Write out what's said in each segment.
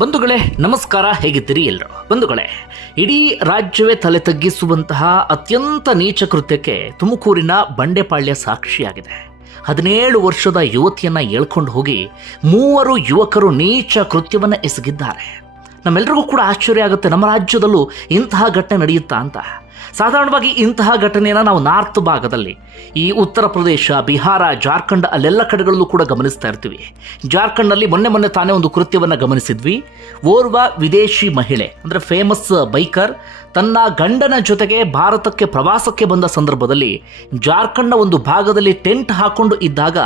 ಬಂಧುಗಳೇ, ನಮಸ್ಕಾರ, ಹೇಗಿದ್ದೀರಿ ಎಲ್ಲರೂ? ಬಂಧುಗಳೇ, ಇಡೀ ರಾಜ್ಯವೇ ತಲೆ ತಗ್ಗಿಸುವಂತಹ ಅತ್ಯಂತ ನೀಚ ಕೃತ್ಯಕ್ಕೆ ತುಮಕೂರಿನ ಬಂಡೆಪಾಳ್ಯ ಸಾಕ್ಷಿಯಾಗಿದೆ. ಹದಿನೇಳು ವರ್ಷದ ಯುವತಿಯನ್ನ ಎಳ್ಕೊಂಡು ಹೋಗಿ ಮೂವರು ಯುವಕರು ನೀಚ ಕೃತ್ಯವನ್ನು ಎಸಗಿದ್ದಾರೆ. ನಮ್ಮೆಲ್ಲರಿಗೂ ಕೂಡ ಆಶ್ಚರ್ಯ ಆಗುತ್ತೆ, ನಮ್ಮ ರಾಜ್ಯದಲ್ಲೂ ಇಂತಹ ಘಟನೆ ನಡೆಯುತ್ತಾ ಅಂತ. ಸಾಧಾರಣವಾಗಿ ಇಂತಹ ಘಟನೆಯನ್ನು ನಾವು ನಾರ್ತ್ ಭಾಗದಲ್ಲಿ, ಈ ಉತ್ತರ ಪ್ರದೇಶ, ಬಿಹಾರ, ಜಾರ್ಖಂಡ್ ಅಲ್ಲೆಲ್ಲ ಕಡೆಗಳಲ್ಲೂ ಕೂಡ ಗಮನಿಸ್ತಾ ಇರ್ತೀವಿ. ಜಾರ್ಖಂಡ್ನಲ್ಲಿ ಮೊನ್ನೆ ಮೊನ್ನೆ ತಾನೇ ಒಂದು ಕೃತ್ಯವನ್ನು ಗಮನಿಸಿದ್ವಿ. ಓರ್ವ ವಿದೇಶಿ ಮಹಿಳೆ, ಅಂದರೆ ಫೇಮಸ್ ಬೈಕರ್ ತನ್ನ ಗಂಡನ ಜೊತೆಗೆ ಭಾರತಕ್ಕೆ ಪ್ರವಾಸಕ್ಕೆ ಬಂದ ಸಂದರ್ಭದಲ್ಲಿ ಜಾರ್ಖಂಡ್ನ ಒಂದು ಭಾಗದಲ್ಲಿ ಟೆಂಟ್ ಹಾಕೊಂಡು ಇದ್ದಾಗ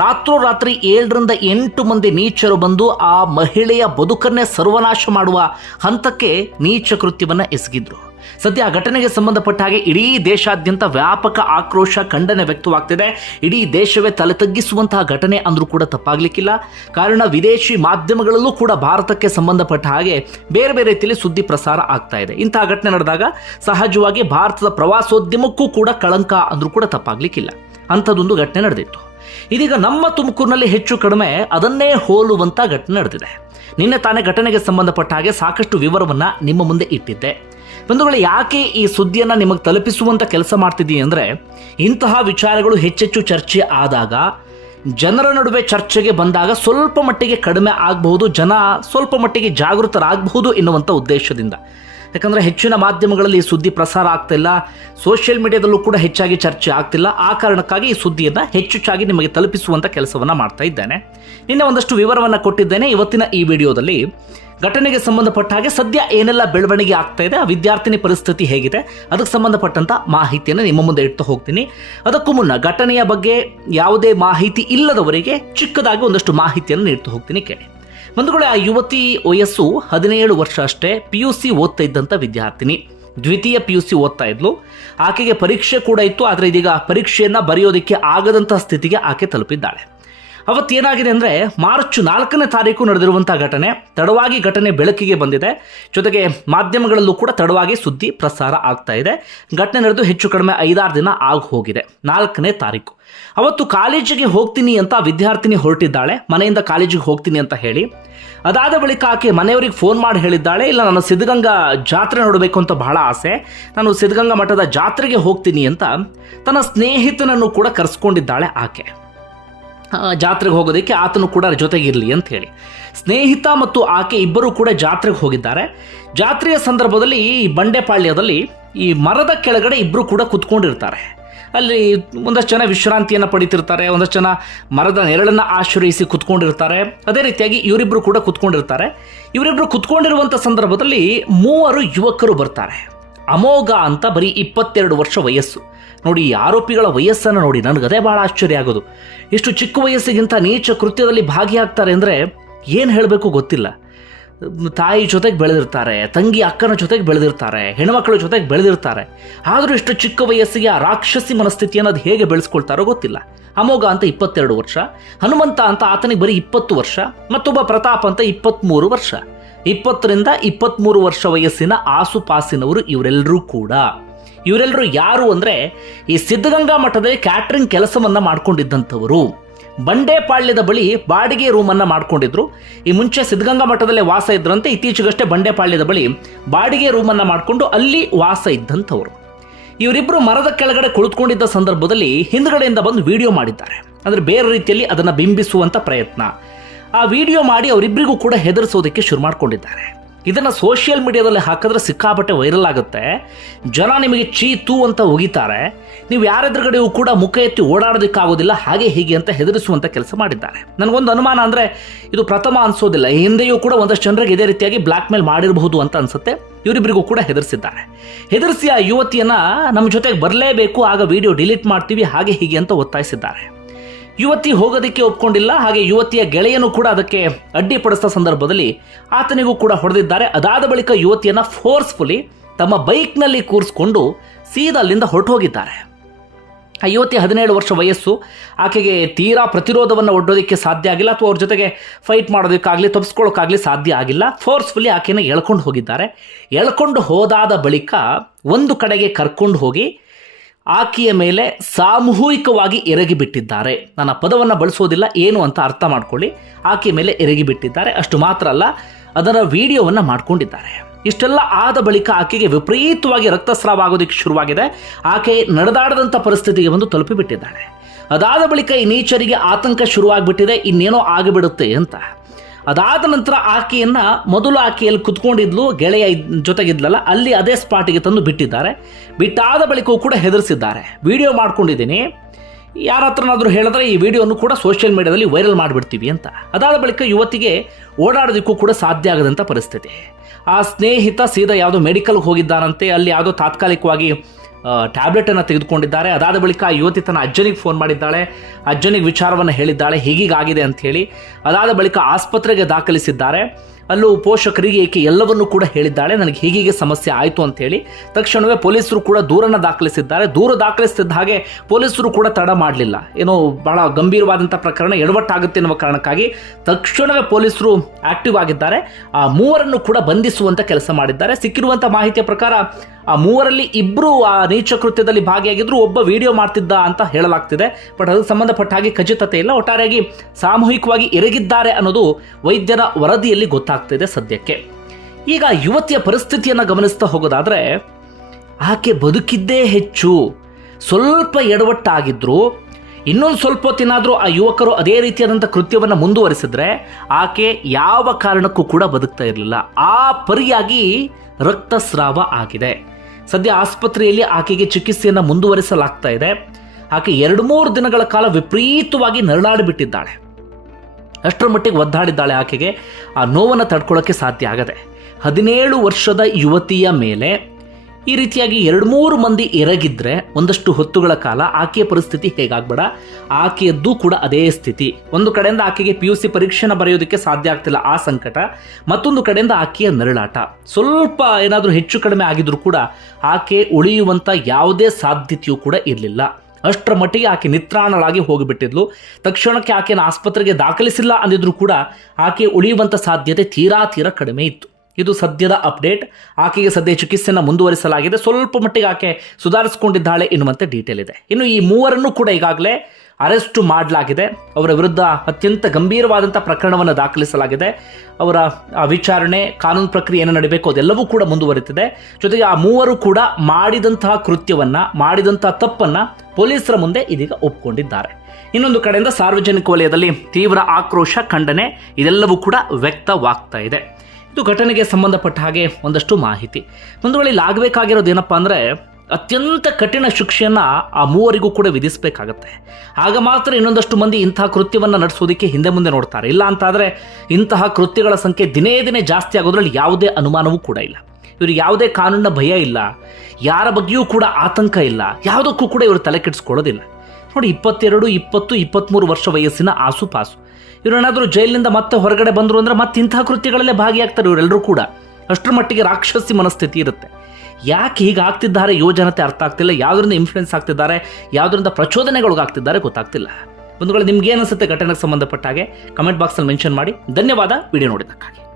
ರಾತ್ರೋರಾತ್ರಿ ಏಳರಿಂದ ಎಂಟು ಮಂದಿ ನೀಚರು ಬಂದು ಆ ಮಹಿಳೆಯ ಬದುಕನ್ನೇ ಸರ್ವನಾಶ ಮಾಡುವ ಹಂತಕ್ಕೆ ನೀಚ ಕೃತ್ಯವನ್ನು ಎಸಗಿದ್ರು. ಸದ್ಯ ಆ ಘಟನೆಗೆ ಸಂಬಂಧಪಟ್ಟ ಹಾಗೆ ಇಡೀ ದೇಶಾದ್ಯಂತ ವ್ಯಾಪಕ ಆಕ್ರೋಶ, ಖಂಡನೆ ವ್ಯಕ್ತವಾಗ್ತಿದೆ. ಇಡೀ ದೇಶವೇ ತಲೆ ತಗ್ಗಿಸುವಂತಹ ಘಟನೆ ಅಂದ್ರೂ ಕೂಡ ತಪ್ಪಾಗ್ಲಿಕ್ಕಿಲ್ಲ. ಕಾರಣ ವಿದೇಶಿ ಮಾಧ್ಯಮಗಳಲ್ಲೂ ಕೂಡ ಭಾರತಕ್ಕೆ ಸಂಬಂಧಪಟ್ಟ ಹಾಗೆ ಬೇರೆ ಬೇರೆ ರೀತಿಯಲ್ಲಿ ಸುದ್ದಿ ಪ್ರಸಾರ ಆಗ್ತಾ ಇದೆ. ಇಂತಹ ಘಟನೆ ನಡೆದಾಗ ಸಹಜವಾಗಿ ಭಾರತದ ಪ್ರವಾಸೋದ್ಯಮಕ್ಕೂ ಕೂಡ ಕಳಂಕ ಅಂದ್ರೂ ಕೂಡ ತಪ್ಪಾಗ್ಲಿಕ್ಕಿಲ್ಲ. ಅಂಥದ್ದೊಂದು ಘಟನೆ ನಡೆದಿತ್ತು. ಇದೀಗ ನಮ್ಮ ತುಮಕೂರಿನಲ್ಲಿ ಹೆಚ್ಚು ಕಡಿಮೆ ಅದನ್ನೇ ಹೋಲುವಂಥ ಘಟನೆ ನಡೆದಿದೆ. ನಿನ್ನೆ ತಾನೇ ಘಟನೆಗೆ ಸಂಬಂಧಪಟ್ಟ ಹಾಗೆ ಸಾಕಷ್ಟು ವಿವರವನ್ನು ನಿಮ್ಮ ಮುಂದೆ ಇಟ್ಟಿದ್ದೆ. ಬಂಧುಗಳು, ಯಾಕೆ ಈ ಸುದ್ದಿಯನ್ನು ನಿಮಗೆ ತಲುಪಿಸುವಂಥ ಕೆಲಸ ಮಾಡ್ತಿದ್ದೀನಿ ಅಂದರೆ, ಇಂತಹ ವಿಚಾರಗಳು ಹೆಚ್ಚೆಚ್ಚು ಚರ್ಚೆ ಆದಾಗ, ಜನರ ನಡುವೆ ಚರ್ಚೆಗೆ ಬಂದಾಗ ಸ್ವಲ್ಪ ಮಟ್ಟಿಗೆ ಕಡಿಮೆ ಆಗಬಹುದು, ಜನ ಸ್ವಲ್ಪ ಮಟ್ಟಿಗೆ ಜಾಗೃತರಾಗಬಹುದು ಎನ್ನುವಂಥ ಉದ್ದೇಶದಿಂದ. ಯಾಕಂದರೆ ಹೆಚ್ಚಿನ ಮಾಧ್ಯಮಗಳಲ್ಲಿ ಈ ಸುದ್ದಿ ಪ್ರಸಾರ ಆಗ್ತಿಲ್ಲ ಸೋಷಿಯಲ್ ಮೀಡಿಯಾದಲ್ಲೂ ಕೂಡ ಹೆಚ್ಚಾಗಿ ಚರ್ಚೆ ಆಗ್ತಿಲ್ಲ, ಆ ಕಾರಣಕ್ಕಾಗಿ ಈ ಸುದ್ದಿಯನ್ನು ಹೆಚ್ಚುಚ್ಚಾಗಿ ನಿಮಗೆ ತಲುಪಿಸುವಂಥ ಕೆಲಸವನ್ನು ಮಾಡ್ತಾ ಇದ್ದೇನೆ. ನಿನ್ನೆ ಒಂದಷ್ಟು ವಿವರವನ್ನು ಕೊಟ್ಟಿದ್ದೇನೆ, ಇವತ್ತಿನ ಈ ವಿಡಿಯೋದಲ್ಲಿ ಘಟನೆಗೆ ಸಂಬಂಧಪಟ್ಟ ಹಾಗೆ ಸದ್ಯ ಏನೆಲ್ಲ ಬೆಳವಣಿಗೆ ಆಗ್ತಾ ಇದೆ, ಆ ವಿದ್ಯಾರ್ಥಿನಿ ಪರಿಸ್ಥಿತಿ ಹೇಗಿದೆ, ಅದಕ್ಕೆ ಸಂಬಂಧಪಟ್ಟಂತ ಮಾಹಿತಿಯನ್ನು ನಿಮ್ಮ ಮುಂದೆ ಇಟ್ಟು ಹೋಗ್ತೀನಿ. ಅದಕ್ಕೂ ಮುನ್ನ ಘಟನೆಯ ಬಗ್ಗೆ ಯಾವುದೇ ಮಾಹಿತಿ ಇಲ್ಲದವರಿಗೆ ಚಿಕ್ಕದಾಗಿ ಒಂದಷ್ಟು ಮಾಹಿತಿಯನ್ನು ನೀಡ್ತಾ ಹೋಗ್ತೀನಿ ಕೇಳಿ. ಬಂಧುಗಳೇ, ಆ ಯುವತಿ ವಯಸ್ಸು ಹದಿನೇಳು ವರ್ಷ ಅಷ್ಟೇ, ಪಿ ಯು ಸಿ ಓದ್ತಾ ಇದ್ದಂಥ ವಿದ್ಯಾರ್ಥಿನಿ. ದ್ವಿತೀಯ ಪಿ ಯು ಸಿ ಓದ್ತಾ ಇದ್ಲು. ಆಕೆಗೆ ಪರೀಕ್ಷೆ ಕೂಡ ಇತ್ತು, ಆದರೆ ಇದೀಗ ಪರೀಕ್ಷೆಯನ್ನು ಬರೆಯೋದಕ್ಕೆ ಆಗದಂತಹ ಸ್ಥಿತಿಗೆ ಆಕೆ ತಲುಪಿದ್ದಾಳೆ. ಅವತ್ತೇನಾಗಿದೆ ಅಂದರೆ ಮಾರ್ಚ್ ನಾಲ್ಕನೇ ತಾರೀಕು ನಡೆದಿರುವಂಥ ಘಟನೆ ತಡವಾಗಿ ಘಟನೆ ಬೆಳಕಿಗೆ ಬಂದಿದೆ. ಜೊತೆಗೆ ಮಾಧ್ಯಮಗಳಲ್ಲೂ ಕೂಡ ತಡವಾಗಿ ಸುದ್ದಿ ಪ್ರಸಾರ ಆಗ್ತಾ ಇದೆ. ಘಟನೆ ನಡೆದು ಹೆಚ್ಚು ಕಡಿಮೆ ಐದಾರು ದಿನ ಆಗಿ ಹೋಗಿದೆ. ನಾಲ್ಕನೇ ತಾರೀಕು. ಅವತ್ತು ಕಾಲೇಜಿಗೆ ಹೋಗ್ತೀನಿ ಅಂತ ವಿದ್ಯಾರ್ಥಿನಿ ಹೊರಟಿದ್ದಾಳೆ. ಮನೆಯಿಂದ ಕಾಲೇಜಿಗೆ ಹೋಗ್ತೀನಿ ಅಂತ ಹೇಳಿ. ಅದಾದ ಬಳಿಕ ಆಕೆ ಮನೆಯವರಿಗೆ ಫೋನ್ ಮಾಡಿ ಹೇಳಿದ್ದಾಳೆ, ಇಲ್ಲ, ನಾನು ಸಿದ್ಧಗಂಗಾ ಜಾತ್ರೆ ನೋಡಬೇಕು ಅಂತ ಬಹಳ ಆಸೆ. ನಾನು ಸಿದ್ಧಗಂಗಾ ಮಠದ ಜಾತ್ರೆಗೆ ಹೋಗ್ತೀನಿ ಅಂತ ತನ್ನ ಸ್ನೇಹಿತನನ್ನು ಕೂಡ ಕರೆಸ್ಕೊಂಡಿದ್ದಾಳೆ ಆಕೆ. ಜಾತ್ರೆಗೆ ಹೋಗೋದಕ್ಕೆ ಆತನು ಕೂಡ ಜೊತೆಗಿರಲಿ ಅಂತ ಹೇಳಿ. ಸ್ನೇಹಿತ ಮತ್ತು ಆಕೆ ಇಬ್ಬರೂ ಕೂಡ ಜಾತ್ರೆಗೆ ಹೋಗಿದ್ದಾರೆ. ಜಾತ್ರೆಯ ಸಂದರ್ಭದಲ್ಲಿ ಈ ಬಂಡೆಪಾಳ್ಯದಲ್ಲಿ ಈ ಮರದ ಕೆಳಗಡೆ ಇಬ್ಬರು ಕೂಡ ಕುತ್ಕೊಂಡಿರ್ತಾರೆ. ಅಲ್ಲಿ ಒಂದಷ್ಟು ಜನ ವಿಶ್ರಾಂತಿಯನ್ನು ಪಡಿತಿರ್ತಾರೆ, ಒಂದಷ್ಟು ಜನ ಮರದ ನೆರಳನ್ನು ಆಶ್ರಯಿಸಿ ಕುತ್ಕೊಂಡಿರ್ತಾರೆ. ಅದೇ ರೀತಿಯಾಗಿ ಇವರಿಬ್ಬರು ಕೂಡ ಕುತ್ಕೊಂಡಿರ್ತಾರೆ. ಇವರಿಬ್ಬರು ಕುತ್ಕೊಂಡಿರುವಂಥ ಸಂದರ್ಭದಲ್ಲಿ ಮೂವರು ಯುವಕರು ಬರ್ತಾರೆ. ಅಮೋಘ ಅಂತ ಬರೀ ಇಪ್ಪತ್ತೆರಡು ವರ್ಷ ವಯಸ್ಸು. ನೋಡಿ, ಈ ಆರೋಪಿಗಳ ವಯಸ್ಸನ್ನು ನೋಡಿ ನನಗೆ ಅದೇ ಭಾಳ ಆಶ್ಚರ್ಯ ಆಗೋದು. ಇಷ್ಟು ಚಿಕ್ಕ ವಯಸ್ಸಿಗಿಂತ ನೀಚ ಕೃತ್ಯದಲ್ಲಿ ಭಾಗಿಯಾಗ್ತಾರೆ ಅಂದರೆ ಏನು ಹೇಳಬೇಕು ಗೊತ್ತಿಲ್ಲ. ತಾಯಿ ಜೊತೆಗೆ ಬೆಳೆದಿರ್ತಾರೆ, ತಂಗಿ ಅಕ್ಕನ ಜೊತೆಗೆ ಬೆಳೆದಿರ್ತಾರೆ, ಹೆಣ್ಮಕ್ಳ ಜೊತೆಗೆ ಬೆಳೆದಿರ್ತಾರೆ. ಆದರೂ ಇಷ್ಟು ಚಿಕ್ಕ ವಯಸ್ಸಿಗೆ ಆ ರಾಕ್ಷಸಿ ಮನಸ್ಥಿತಿಯನ್ನು ಅದು ಹೇಗೆ ಬೆಳೆಸ್ಕೊಳ್ತಾರೋ ಗೊತ್ತಿಲ್ಲ. ಅಮೋಘ ಅಂತ ಇಪ್ಪತ್ತೆರಡು ವರ್ಷ, ಹನುಮಂತ ಅಂತ ಆತನಿಗೆ ಬರೀ ಇಪ್ಪತ್ತು ವರ್ಷ, ಮತ್ತೊಬ್ಬ ಪ್ರತಾಪ್ ಅಂತ ಇಪ್ಪತ್ತ್ಮೂರು ವರ್ಷ. ಇಪ್ಪತ್ತರಿಂದ ಇಪ್ಪತ್ತ್ಮೂರು ವರ್ಷ ವಯಸ್ಸಿನ ಆಸುಪಾಸಿನವರು ಇವರೆಲ್ಲರೂ ಕೂಡ. ಇವರೆಲ್ಲರೂ ಯಾರು ಅಂದರೆ ಈ ಸಿದ್ಧಗಂಗಾ ಮಠದಲ್ಲಿ ಕ್ಯಾಟ್ರಿಂಗ್ ಕೆಲಸವನ್ನ ಮಾಡ್ಕೊಂಡಿದ್ದಂಥವರು. ಬಂಡೆಪಾಳ್ಯದ ಬಳಿ ಬಾಡಿಗೆ ರೂಮನ್ನು ಮಾಡ್ಕೊಂಡಿದ್ರು. ಈ ಮುಂಚೆ ಸಿದ್ಧಗಂಗಾ ಮಠದಲ್ಲೇ ವಾಸ ಇದ್ರಂತೆ, ಇತ್ತೀಚೆಗಷ್ಟೇ ಬಂಡೆಪಾಳ್ಯದ ಬಳಿ ಬಾಡಿಗೆ ರೂಮನ್ನು ಮಾಡಿಕೊಂಡು ಅಲ್ಲಿ ವಾಸ ಇದ್ದಂಥವರು. ಇವರಿಬ್ಬರು ಮರದ ಕೆಳಗಡೆ ಕುಳಿತುಕೊಂಡಿದ್ದ ಸಂದರ್ಭದಲ್ಲಿ ಹಿಂದ್ಗಡೆಯಿಂದ ಬಂದು ವಿಡಿಯೋ ಮಾಡಿದ್ದಾರೆ. ಅಂದರೆ ಬೇರೆ ರೀತಿಯಲ್ಲಿ ಅದನ್ನು ಬಿಂಬಿಸುವಂಥ ಪ್ರಯತ್ನ. ಆ ವಿಡಿಯೋ ಮಾಡಿ ಅವರಿಬ್ಬರಿಗೂ ಕೂಡ ಹೆದರಿಸೋದಕ್ಕೆ ಶುರು ಮಾಡ್ಕೊಂಡಿದ್ದಾರೆ. ಇದನ್ನು ಸೋಷಿಯಲ್ ಮೀಡಿಯಾದಲ್ಲಿ ಹಾಕಿದ್ರೆ ಸಿಕ್ಕಾಪಟ್ಟೆ ವೈರಲ್ ಆಗುತ್ತೆ. ಜನ ನಿಮಗೆ ಚೀ, ತೂ ಅಂತ ಒಗಿತಾರೆ ನೀವು ಯಾರೆದುರುಗಡೆಯೂ ಕೂಡ ಮುಖ ಎತ್ತಿ ಓಡಾಡೋದಕ್ಕಾಗೋದಿಲ್ಲ, ಹಾಗೆ ಹೀಗೆ ಅಂತ ಹೆದರಿಸುವಂಥ ಕೆಲಸ ಮಾಡಿದ್ದಾರೆ. ನನಗೊಂದು ಅನುಮಾನ ಅಂದರೆ, ಇದು ಪ್ರಥಮ ಅನಿಸೋದಿಲ್ಲ. ಹಿಂದೆಯೂ ಕೂಡ ಒಂದಷ್ಟು ಜನರಿಗೆ ಇದೇ ರೀತಿಯಾಗಿ ಬ್ಲ್ಯಾಕ್ ಮೇಲ್ ಮಾಡಿರಬಹುದು ಅಂತ ಅನ್ಸುತ್ತೆ. ಇವರಿಬ್ಬರಿಗೂ ಕೂಡ ಹೆದರಿಸಿದ್ದಾರೆ. ಹೆದರಿಸಿ ಆ ಯುವತಿಯನ್ನು ನಮ್ಮ ಜೊತೆಗೆ ಬರಲೇಬೇಕು, ಆಗ ವಿಡಿಯೋ ಡಿಲೀಟ್ ಮಾಡ್ತೀವಿ, ಹಾಗೆ ಹೀಗೆ ಅಂತ ಒತ್ತಾಯಿಸಿದ್ದಾರೆ. ಯುವತಿ ಹೋಗೋದಕ್ಕೆ ಒಪ್ಕೊಂಡಿಲ್ಲ, ಹಾಗೆ ಯುವತಿಯ ಗೆಳೆಯನು ಕೂಡ ಅದಕ್ಕೆ ಅಡ್ಡಿಪಡಿಸಿದ ಸಂದರ್ಭದಲ್ಲಿ ಆತನಿಗೂ ಕೂಡ ಹೊಡೆದಿದ್ದಾರೆ. ಅದಾದ ಬಳಿಕ ಯುವತಿಯನ್ನ ಫೋರ್ಸ್ಫುಲಿ ತಮ್ಮ ಬೈಕ್ನಲ್ಲಿ ಕೂರಿಸ್ಕೊಂಡು ಸೀದಾ ಅಲ್ಲಿಂದ ಹೊರಟು ಹೋಗಿದ್ದಾರೆ ಆ ಯುವತಿ ಹದಿನೇಳು ವರ್ಷ ವಯಸ್ಸು, ಆಕೆಗೆ ತೀರಾ ಪ್ರತಿರೋಧವನ್ನು ಒಡ್ಡೋದಕ್ಕೆ ಸಾಧ್ಯ ಆಗಿಲ್ಲ, ಅಥವಾ ಅವ್ರ ಜೊತೆಗೆ ಫೈಟ್ ಮಾಡೋದಕ್ಕಾಗಲಿ ತಪ್ಪಿಸ್ಕೊಳ್ಳೋಕ್ಕಾಗಲಿ ಸಾಧ್ಯ ಆಗಿಲ್ಲ. ಫೋರ್ಸ್ಫುಲಿ ಆಕೆನ ಎಳ್ಕೊಂಡು ಹೋಗಿದ್ದಾರೆ. ಎಳ್ಕೊಂಡು ಹೋದಾದ ಬಳಿಕ ಒಂದು ಕಡೆಗೆ ಕರ್ಕೊಂಡು ಹೋಗಿ ಆಕೆಯ ಮೇಲೆ ಸಾಮೂಹಿಕವಾಗಿ ಎರಗಿಬಿಟ್ಟಿದ್ದಾರೆ. ನನ್ನ ಪದವನ್ನು ಬಳಸೋದಿಲ್ಲ, ಏನು ಅಂತ ಅರ್ಥ ಮಾಡ್ಕೊಳ್ಳಿ. ಆಕೆಯ ಮೇಲೆ ಎರಗಿಬಿಟ್ಟಿದ್ದಾರೆ. ಅಷ್ಟು ಮಾತ್ರ ಅಲ್ಲ, ಅದರ ವಿಡಿಯೋವನ್ನು ಮಾಡಿಕೊಂಡಿದ್ದಾರೆ. ಇಷ್ಟೆಲ್ಲ ಆದ ಬಳಿಕ ಆಕೆಗೆ ವಿಪರೀತವಾಗಿ ರಕ್ತಸ್ರಾವ ಆಗೋದಕ್ಕೆ ಶುರುವಾಗಿದೆ. ಆಕೆ ನಡೆದಾಡದಂಥ ಪರಿಸ್ಥಿತಿಗೆ ಬಂದು ತಲುಪಿಬಿಟ್ಟಿದ್ದಾಳೆ. ಅದಾದ ಬಳಿಕ ಈ ನೀಚರಿಗೆ ಆತಂಕ ಶುರುವಾಗ್ಬಿಟ್ಟಿದೆ, ಇನ್ನೇನೋ ಆಗಿಬಿಡುತ್ತೆ ಅಂತ. ಅದಾದ ನಂತರ ಆಕೆಯನ್ನ ಮೊದಲು ಆಕೆಯಲ್ಲಿ ಕುತ್ಕೊಂಡಿದ್ಲು, ಗೆಳೆಯ ಜೊತೆಗಿದ್ಲಲ್ಲ, ಅಲ್ಲಿ ಅದೇ ಸ್ಪಾಟಿಗೆ ತಂದು ಬಿಟ್ಟಿದ್ದಾರೆ. ಬಿಟ್ಟಾದ ಬಳಿಕವೂ ಕೂಡ ಹೆದರಿಸಿದ್ದಾರೆ. ವಿಡಿಯೋ ಮಾಡ್ಕೊಂಡಿದ್ದೀನಿ. ಯಾರ ಹತ್ರನಾದರೂ ಹೇಳಿದ್ರೆ ಈ ವಿಡಿಯೋನು ಕೂಡ ಸೋಷಿಯಲ್ ಮೀಡಿಯಾದಲ್ಲಿ ವೈರಲ್ ಮಾಡಿಬಿಡ್ತೀವಿ ಅಂತ. ಅದಾದ ಬಳಿಕ ಯುವತಿಗೆ ಓಡಾಡೋದಕ್ಕೂ ಕೂಡ ಸಾಧ್ಯ ಆಗದಂಥ ಪರಿಸ್ಥಿತಿ. ಆ ಸ್ನೇಹಿತ ಸೀದಾ ಯಾವುದೋ ಮೆಡಿಕಲ್ಗೆ ಹೋಗಿದ್ದಾರಂತೆ ಅಲ್ಲಿ ಯಾವುದೋ ತಾತ್ಕಾಲಿಕವಾಗಿ ಟ್ಯಾಬ್ಲೆಟನ್ನು ತೆಗೆದುಕೊಂಡಿದ್ದಾರೆ. ಅದಾದ ಬಳಿಕ ಆ ಯುವತಿ ತನ್ನ ಅಜ್ಜನಿಗೆ ಫೋನ್ ಮಾಡಿದ್ದಾಳೆ. ಅಜ್ಜನಿಗೆ ವಿಚಾರವನ್ನು ಹೇಳಿದ್ದಾಳೆ. ಹೀಗೀಗಾಗಿದೆ ಅಂತ ಹೇಳಿ. ಅದಾದ ಬಳಿಕ ಆಸ್ಪತ್ರೆಗೆ ದಾಖಲಿಸಿದ್ದಾರೆ. ಅಲ್ಲೂ ಪೋಷಕರಿಗೆ ಈಕೆ ಎಲ್ಲವನ್ನೂ ಕೂಡ ಹೇಳಿದ್ದಾಳೆ. ನನಗೆ ಹೀಗೀಗೆ ಸಮಸ್ಯೆ ಆಯಿತು ಅಂತ ಹೇಳಿ ತಕ್ಷಣವೇ ಪೊಲೀಸರು ಕೂಡ ದೂರನ್ನು ದಾಖಲಿಸಿದ್ದಾರೆ. ದೂರ ದಾಖಲಿಸ್ತಿದ್ದ ಹಾಗೆ ಪೊಲೀಸರು ಕೂಡ ತಡ ಮಾಡಲಿಲ್ಲ. ಏನೋ ಬಹಳ ಗಂಭೀರವಾದಂಥ ಪ್ರಕರಣ ಎಡವಟ್ಟಾಗುತ್ತೆ ಎನ್ನುವ ಕಾರಣಕ್ಕಾಗಿ ತಕ್ಷಣವೇ ಪೊಲೀಸರು ಆಕ್ಟಿವ್ ಆಗಿದ್ದಾರೆ. ಆ ಮೂವರನ್ನು ಕೂಡ ಬಂಧಿಸುವಂಥ ಕೆಲಸ ಮಾಡಿದ್ದಾರೆ. ಸಿಕ್ಕಿರುವಂಥ ಮಾಹಿತಿಯ ಪ್ರಕಾರ ಆ ಮೂವರಲ್ಲಿ ಇಬ್ಬರು ಆ ನೀಚ ಕೃತ್ಯದಲ್ಲಿ ಭಾಗಿಯಾಗಿದ್ರು. ಒಬ್ಬ ವಿಡಿಯೋ ಮಾಡ್ತಿದ್ದ ಅಂತ ಹೇಳಲಾಗ್ತಿದೆ. ಬಟ್ ಅದಕ್ಕೆ ಸಂಬಂಧಪಟ್ಟ ಹಾಗೆ ಖಚಿತತೆ ಇಲ್ಲ. ಒಟ್ಟಾರೆಯಾಗಿ ಸಾಮೂಹಿಕವಾಗಿ ಎರಗಿದ್ದಾರೆ ಅನ್ನೋದು ವೈದ್ಯರ ವರದಿಯಲ್ಲಿ ಗೊತ್ತಾಗ್ತಿದೆ. ಸದ್ಯಕ್ಕೆ. ಈಗ ಯುವತಿಯ ಪರಿಸ್ಥಿತಿಯನ್ನು ಗಮನಿಸ್ತಾ ಹೋಗೋದಾದರೆ, ಆಕೆ ಬದುಕಿದ್ದೇ ಹೆಚ್ಚು. ಸ್ವಲ್ಪ ಎಡವಟ್ಟಾಗಿದ್ರು, ಇನ್ನೊಂದು ಸ್ವಲ್ಪ ಹೊತ್ತಿನಾದರೂ ಆ ಯುವಕರು ಅದೇ ರೀತಿಯಾದಂಥ ಕೃತ್ಯವನ್ನು ಮುಂದುವರಿಸಿದ್ರೆ, ಆಕೆ ಯಾವ ಕಾರಣಕ್ಕೂ ಕೂಡ ಬದುಕ್ತಾ ಇರಲಿಲ್ಲ. ಆ ಪರಿಯಾಗಿ ರಕ್ತಸ್ರಾವ ಆಗಿದೆ. ಸದ್ಯ ಆಸ್ಪತ್ರೆಯಲ್ಲಿ ಆಕೆಗೆ ಚಿಕಿತ್ಸೆಯನ್ನು ಮುಂದುವರಿಸಲಾಗ್ತಾ ಇದೆ. ಆಕೆ ಎರಡು ಮೂರು ದಿನಗಳ ಕಾಲ ವಿಪರೀತವಾಗಿ ನರಳಾಡಿಬಿಟ್ಟಿದ್ದಾಳೆ. ಅಷ್ಟರ ಮಟ್ಟಿಗೆ ಒದ್ದಾಡಿದ್ದಾಳೆ ಆಕೆಗೆ. ಆ ನೋವನ್ನು ತಡ್ಕೊಳ್ಳೋಕ್ಕೆ ಸಾಧ್ಯ ಆಗದೆ ಹದಿನೇಳು ವರ್ಷದ ಯುವತಿಯ ಮೇಲೆ ಈ ರೀತಿಯಾಗಿ ಎರಡು ಮೂರು ಮಂದಿ ಎರಗಿದ್ರೆ ಒಂದಷ್ಟು ಹೊತ್ತುಗಳ ಕಾಲ ಆಕೆಯ ಪರಿಸ್ಥಿತಿ ಹೇಗಾಗ್ಬೇಡ. ಆಕೆಯದ್ದು ಕೂಡ ಅದೇ ಸ್ಥಿತಿ. ಒಂದು ಕಡೆಯಿಂದ ಆಕೆಗೆ ಪಿ ಯು ಸಿ ಪರೀಕ್ಷೆನ ಬರೆಯೋದಕ್ಕೆ ಸಾಧ್ಯ ಆಗ್ತಿಲ್ಲ ಆ ಸಂಕಟ. ಮತ್ತೊಂದು ಕಡೆಯಿಂದ ಆಕೆಯ ನರಳಾಟ. ಸ್ವಲ್ಪ ಏನಾದರೂ ಹೆಚ್ಚು ಕಡಿಮೆ ಆಗಿದ್ರೂ ಕೂಡ ಆಕೆ ಉಳಿಯುವಂಥ ಯಾವುದೇ ಸಾಧ್ಯತೆಯೂ ಕೂಡ ಇರಲಿಲ್ಲ. ಅಷ್ಟರ ಮಟ್ಟಿಗೆ ಆಕೆ ನಿತ್ರಾಣಳಾಗಿ ಹೋಗಿಬಿಟ್ಟಿದ್ಲು. ತಕ್ಷಣಕ್ಕೆ ಆಕೆನ ಆಸ್ಪತ್ರೆಗೆ ದಾಖಲಿಸಿಲ್ಲ ಅಂದಿದ್ರು ಕೂಡ ಆಕೆ ಉಳಿಯುವಂಥ ಸಾಧ್ಯತೆ ತೀರಾ ತೀರಾ ಕಡಿಮೆ ಇತ್ತು. ಇದು ಸದ್ಯದ ಅಪ್ಡೇಟ್. ಆಕೆಗೆ ಸದ್ಯ ಚಿಕಿತ್ಸೆಯನ್ನು ಮುಂದುವರಿಸಲಾಗಿದೆ. ಸ್ವಲ್ಪ ಮಟ್ಟಿಗೆ ಆಕೆ ಸುಧಾರಿಸಿಕೊಂಡಿದ್ದಾಳೆ ಎನ್ನುವಂತೆ ಡೀಟೇಲ್ ಇದೆ. ಇನ್ನು ಈ ಮೂವರನ್ನು ಕೂಡ ಈಗಾಗಲೇ ಅರೆಸ್ಟ್ ಮಾಡಲಾಗಿದೆ. ಅವರ ವಿರುದ್ಧ ಅತ್ಯಂತ ಗಂಭೀರವಾದಂಥ ಪ್ರಕರಣವನ್ನು ದಾಖಲಿಸಲಾಗಿದೆ. ಅವರ ವಿಚಾರಣೆ, ಕಾನೂನು ಪ್ರಕ್ರಿಯೆ ಏನು ನಡೀಬೇಕು ಅದೆಲ್ಲವೂ ಕೂಡ ಮುಂದುವರಿತಿದೆ. ಜೊತೆಗೆ ಆ ಮೂವರು ಕೂಡ ಮಾಡಿದಂತಹ ಕೃತ್ಯವನ್ನು, ಮಾಡಿದಂತಹ ತಪ್ಪನ್ನು ಪೊಲೀಸರ ಮುಂದೆ ಇದೀಗ ಒಪ್ಪಿಕೊಂಡಿದ್ದಾರೆ ಇನ್ನೊಂದು ಕಡೆಯಿಂದ ಸಾರ್ವಜನಿಕ ವಲಯದಲ್ಲಿ ತೀವ್ರ ಆಕ್ರೋಶ, ಖಂಡನೆ ಇದೆಲ್ಲವೂ ಕೂಡ ವ್ಯಕ್ತವಾಗ್ತಾ ಇದೆ. ಇದು ಘಟನೆಗೆ ಸಂಬಂಧಪಟ್ಟ ಹಾಗೆ ಒಂದಷ್ಟು ಮಾಹಿತಿ. ಒಂದು ವೇಳೆ ಆಗಬೇಕಾಗಿರೋದು ಏನಪ್ಪ ಅಂದರೆ ಅತ್ಯಂತ ಕಠಿಣ ಶಿಕ್ಷೆಯನ್ನು ಆ ಮೂವರಿಗೂ ಕೂಡ ವಿಧಿಸಬೇಕಾಗತ್ತೆ. ಆಗ ಮಾತ್ರ ಇನ್ನೊಂದಷ್ಟು ಮಂದಿ ಇಂತಹ ಕೃತ್ಯವನ್ನು ನಡೆಸೋದಕ್ಕೆ ಹಿಂದೆ ಮುಂದೆ ನೋಡ್ತಾರೆ. ಇಲ್ಲ ಅಂತಾದರೆ ಇಂತಹ ಕೃತ್ಯಗಳ ಸಂಖ್ಯೆ ದಿನೇ ದಿನೇ ಜಾಸ್ತಿ ಆಗೋದ್ರಲ್ಲಿ ಯಾವುದೇ ಅನುಮಾನವೂ ಕೂಡ ಇಲ್ಲ. ಇವ್ರಿಗೆ ಯಾವುದೇ ಕಾನೂನಿನ ಭಯ ಇಲ್ಲ. ಯಾರ ಬಗ್ಗೆಯೂ ಕೂಡ ಆತಂಕ ಇಲ್ಲ. ಯಾವುದಕ್ಕೂ ಕೂಡ ಇವರು ತಲೆ ಕೆಡಿಸ್ಕೊಳ್ಳೋದಿಲ್ಲ. ನೋಡಿ, ಇಪ್ಪತ್ತೆರಡು, ಇಪ್ಪತ್ತು ಇಪ್ಪತ್ತ್ಮೂರು ವರ್ಷ ವಯಸ್ಸಿನ ಆಸುಪಾಸು. ಇವರೇನಾದರೂ ಜೈಲಿನಿಂದ ಮತ್ತೆ ಹೊರಗಡೆ ಬಂದರು ಅಂದರೆ ಮತ್ತೆ ಇಂತಹ ಕೃತ್ಯಗಳಲ್ಲೇ ಭಾಗಿಯಾಗ್ತಾರೆ ಇವರೆಲ್ಲರೂ ಕೂಡ. ಅಷ್ಟರ ಮಟ್ಟಿಗೆ ರಾಕ್ಷಸಿ ಮನಸ್ಥಿತಿ ಇರುತ್ತೆ. ಯಾಕೆ ಹೀಗೆ ಆಗ್ತಿದ್ದಾರೆ? ಯುವಜನತೆ ಅರ್ಥ ಆಗ್ತಿಲ್ಲ. ಯಾವುದರಿಂದ ಇನ್ಫ್ಲುಯೆನ್ಸ್ ಆಗ್ತಿದ್ದಾರೆ? ಯಾವುದರಿಂದ ಪ್ರಚೋದನೆಗೊಳಗಾಗ್ತಿದ್ದಾರೆ ಗೊತ್ತಾಗ್ತಿಲ್ಲ. ವೇಳೆ ನಿಮ್ಗೆ ಅನಿಸುತ್ತೆ ಘಟನೆಗೆ ಸಂಬಂಧಪಟ್ಟ ಹಾಗೆ ಕಮೆಂಟ್ ಬಾಕ್ಸಲ್ಲಿ ಮೆನ್ಷನ್ ಮಾಡಿ. ಧನ್ಯವಾದ. ವಿಡಿಯೋ ನೋಡಿದ್ದಕ್ಕಾಗಿ.